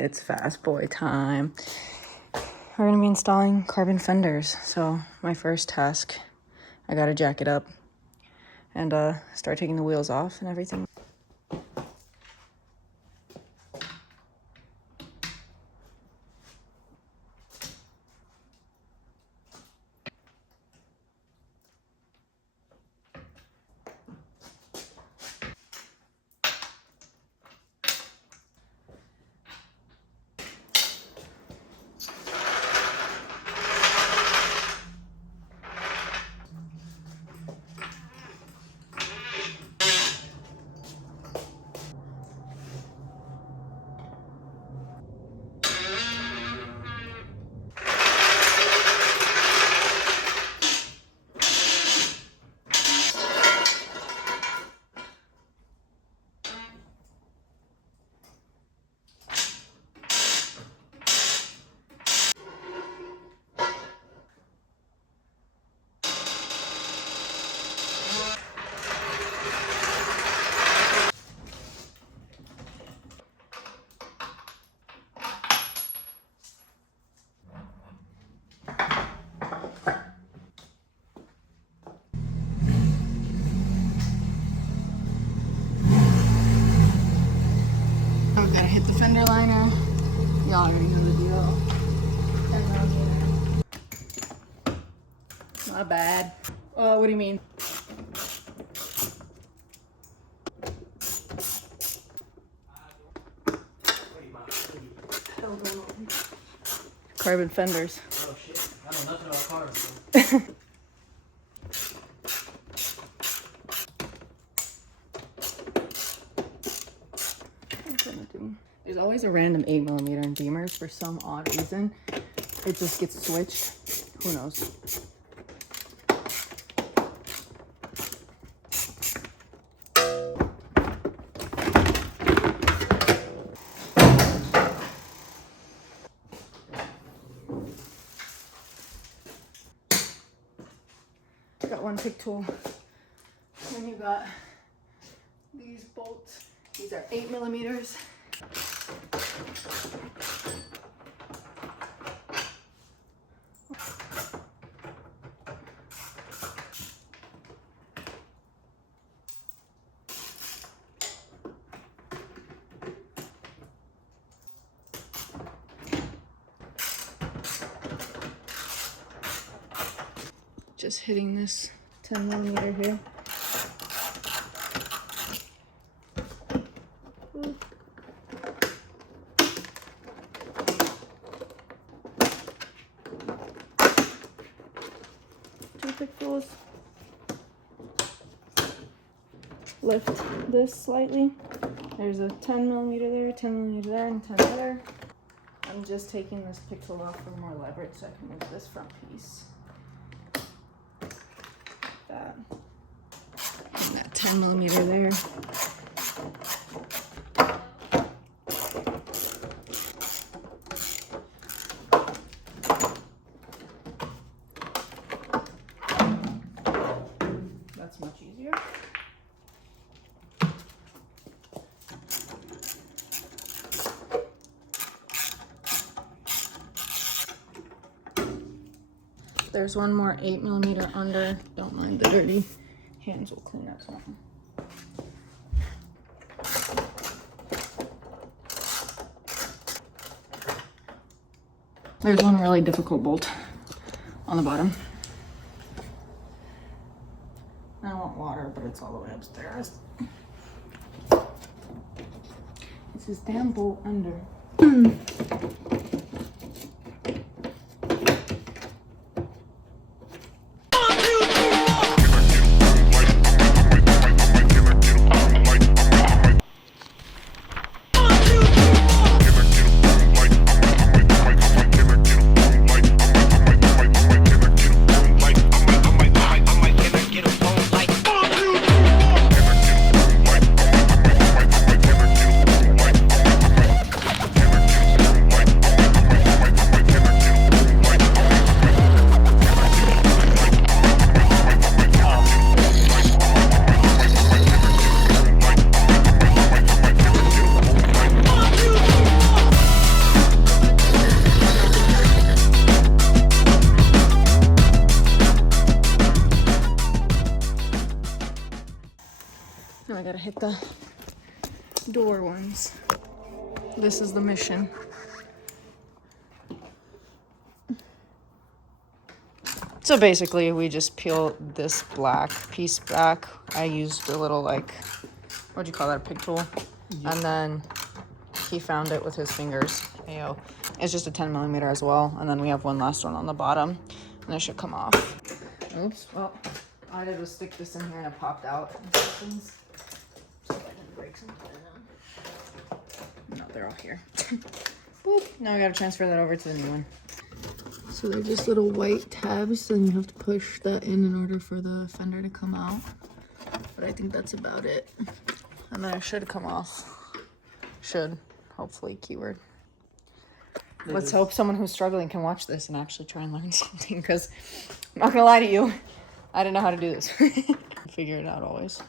It's fast boy time. We're gonna be installing carbon fenders. So my first task, I gotta jack it up and start taking the wheels off and everything. We gotta hit the fender liner. Y'all already know the deal. Not bad. What do you mean? Carbon fenders. Oh shit, I know nothing about cars. There's always a random 8mm in Beamers for some odd reason. It just gets switched. Who knows? I got one pick tool. Then you got these bolts. These are 8mm. Just hitting this 10mm here. Two pick tools. Lift this slightly. There's a 10mm there, 10mm there, and 10 there. I'm just taking this pick tool off for more leverage so I can move this front piece. That. And that 10mm there. That's much easier. There's one more 8mm under. Don't mind the dirty. Hands will clean that one. There's one really difficult bolt on the bottom. I want water, but it's all the way upstairs. It's this damn bolt under. hit the door ones. This is the mission. So basically, we just peel this black piece back. I used a little, like, what'd you call that, a pig tool? Yeah. And then he found it with his fingers. Ayo. It's just a 10 millimeter as well. And then we have one last one on the bottom, and it should come off. Oops. Well, all I did was stick this in here and it popped out. So if I didn't break something. No, they're all here. Boop. Now we gotta transfer that over to the new one. So they're just little white tabs, and you have to push that in order for the fender to come out. But I think that's about it. And then it should come off. Should, hopefully, keyword. Let's hope someone who's struggling can watch this and actually try and learn something, because I'm not gonna lie to you, I didn't know how to do this. Figure it out always.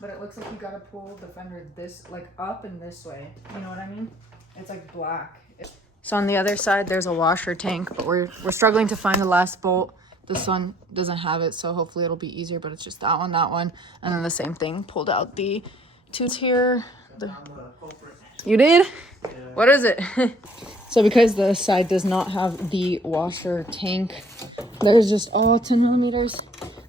But it looks like you gotta pull the fender this, like, up and this way. You know what I mean? It's like black. So on the other side, there's a washer tank, but we're struggling to find the last bolt. This one doesn't have it, so hopefully it'll be easier, but it's just that one, and then the same thing. Pulled out the tooth here. You did? Yeah. What is it? So because the side does not have the washer tank, there's just all 10 millimeters.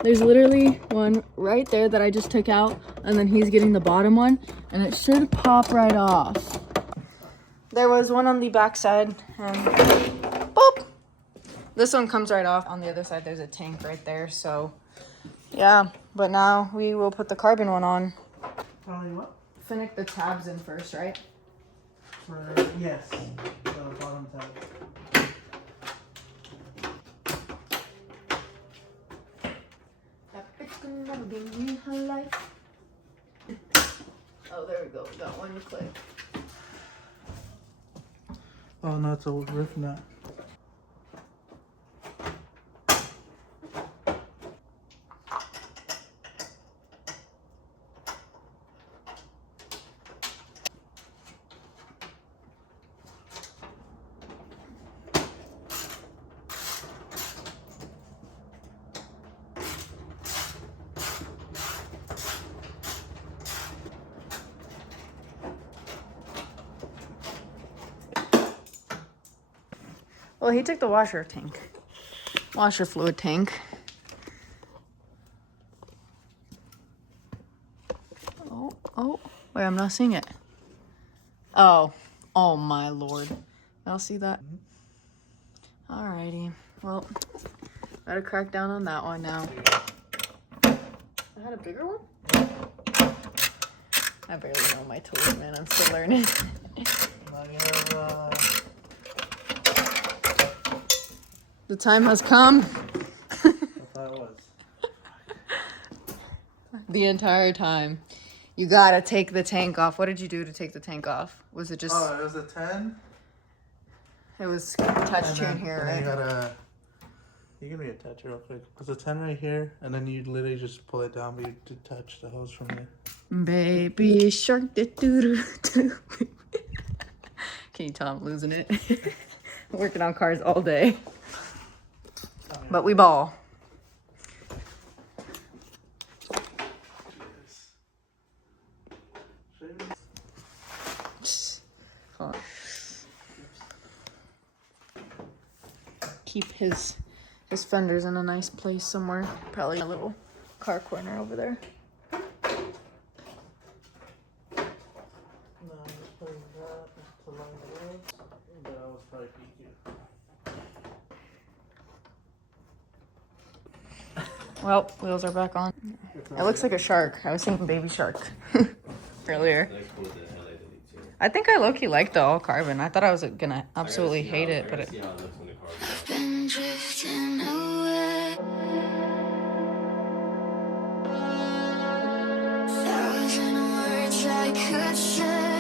There's literally one right there that I just took out, and then he's getting the bottom one, and it should pop right off. There was one on the back side, and boop! This one comes right off. On the other side, there's a tank right there, so yeah. But now we will put the carbon one on. Probably what? Finish the tabs in first, right? Yes, the bottom tab. Oh, there we go. We got one click. Oh no, it's a riff nut. Well, he took the washer fluid tank. Oh, wait, I'm not seeing it. Oh my lord. Y'all see that? Alrighty, well, gotta crack down on that one now. I had a bigger one? I barely know my tools, man, I'm still learning. The time has come. I thought it was. The entire time. You gotta take the tank off. What did you do to take the tank off? Was it just... Oh, it was a 10? It was touch tune here, right? You give me a touch real quick. There's a 10 right here, and then you literally just pull it down, but you detach the hose from there. Baby shark. Can you tell I'm losing it? I'm working on cars all day. But we ball. Keep his fenders in a nice place somewhere. Probably a little car corner over there. No, I'm just putting that to line the roads. That was probably PQ. Well, wheels are back on. It looks like a shark. I was thinking baby shark earlier. I think I low-key liked the all carbon. I thought I was gonna absolutely hate it, but it... Been drifting away. Thousand words I could say.